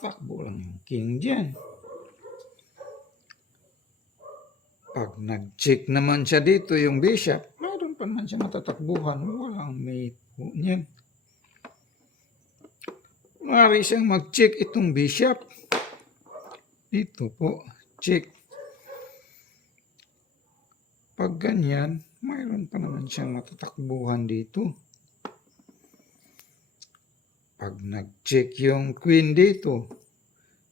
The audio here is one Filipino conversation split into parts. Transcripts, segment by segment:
tatakbo lang yung king dyan. Pag nag-check naman siya dito yung bishop, mayroon pa naman siya matatakbuhan. Walang mate po niyan. Maaari siyang mag-check itong bishop. Dito po, check. Pag ganyan, mayroon pa naman siyang matatakbuhan dito. Pag nag-check yung queen dito,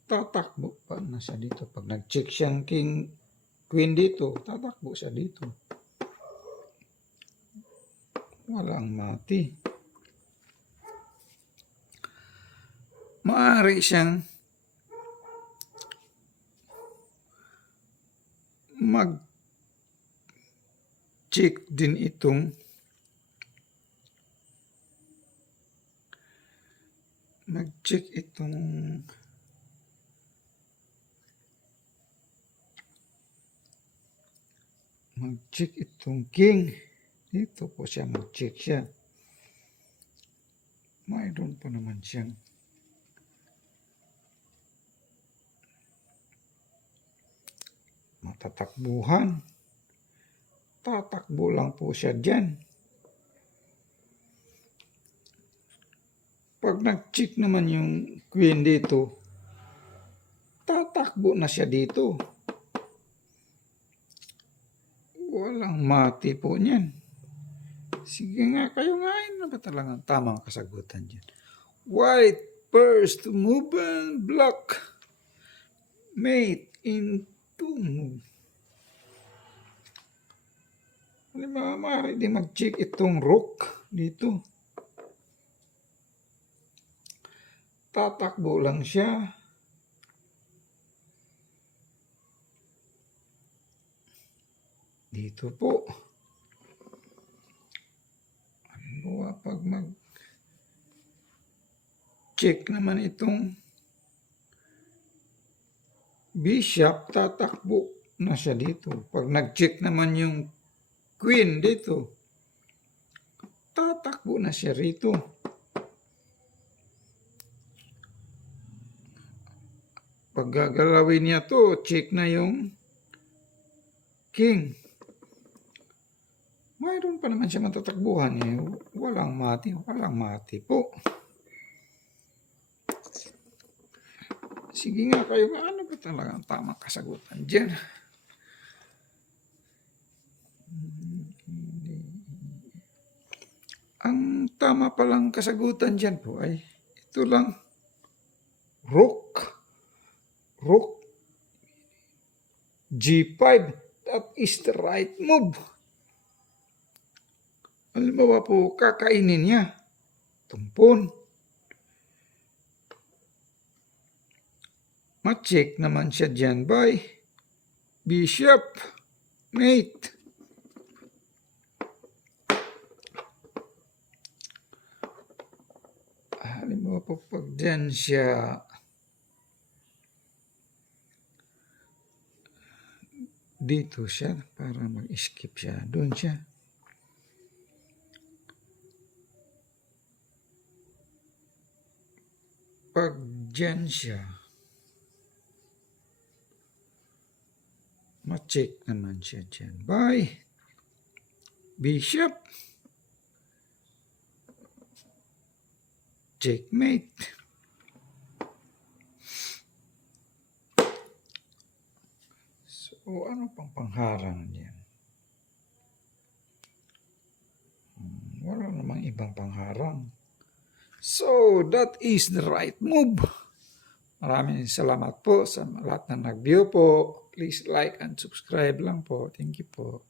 tatakbo pa na siya dito. Pag nag-check siyang queen dito, tatakbo siya dito. Walang mati. Maaari siyang mag-check din itong king. Dito po siya mag-check siya. Mayroon pa naman siyang matatakbuhan. Tatakbo lang po siya dyan. Pag nag-check naman yung queen dito, tatakbo na siya dito. Walang mati po niyan. Sige nga, kayo nga, na ba talagang tamang kasagutan dyan? White first to move and block. Mate into move. Halimbawa, maaari din mag-check itong rook dito. Tatakbo lang siya. Dito po. Halimbawa, pag mag-check naman itong bishop, tatakbo na siya dito. Pag nag-check naman yung queen dito, tatakbo na siya rito. Pag gagalawin niya to, check na yung king. Mayroon pa naman siya matatakbuhan eh. Walang mati po. Sige nga kayo, ano ba talaga ang tamang kasagutan dyan? Ang tama palang kasagutan dyan po ay ito lang. Rook G5. That is the right move. Halimbawa po, kakainin niya. Tumpon. Ma-check naman siya dyan by bishop, mate. Halimbawa po, pag dyan siya dito siya para mag-skip siya. Doon siya. Pag dyan siya, ma-check naman siya dyan by bishop, checkmate. So, ano pang pangharang diyan? Wala namang ibang pangharang. So, that is the right move. Maraming salamat po sa lahat na nag-view po. Please like and subscribe lang po. Thank you po.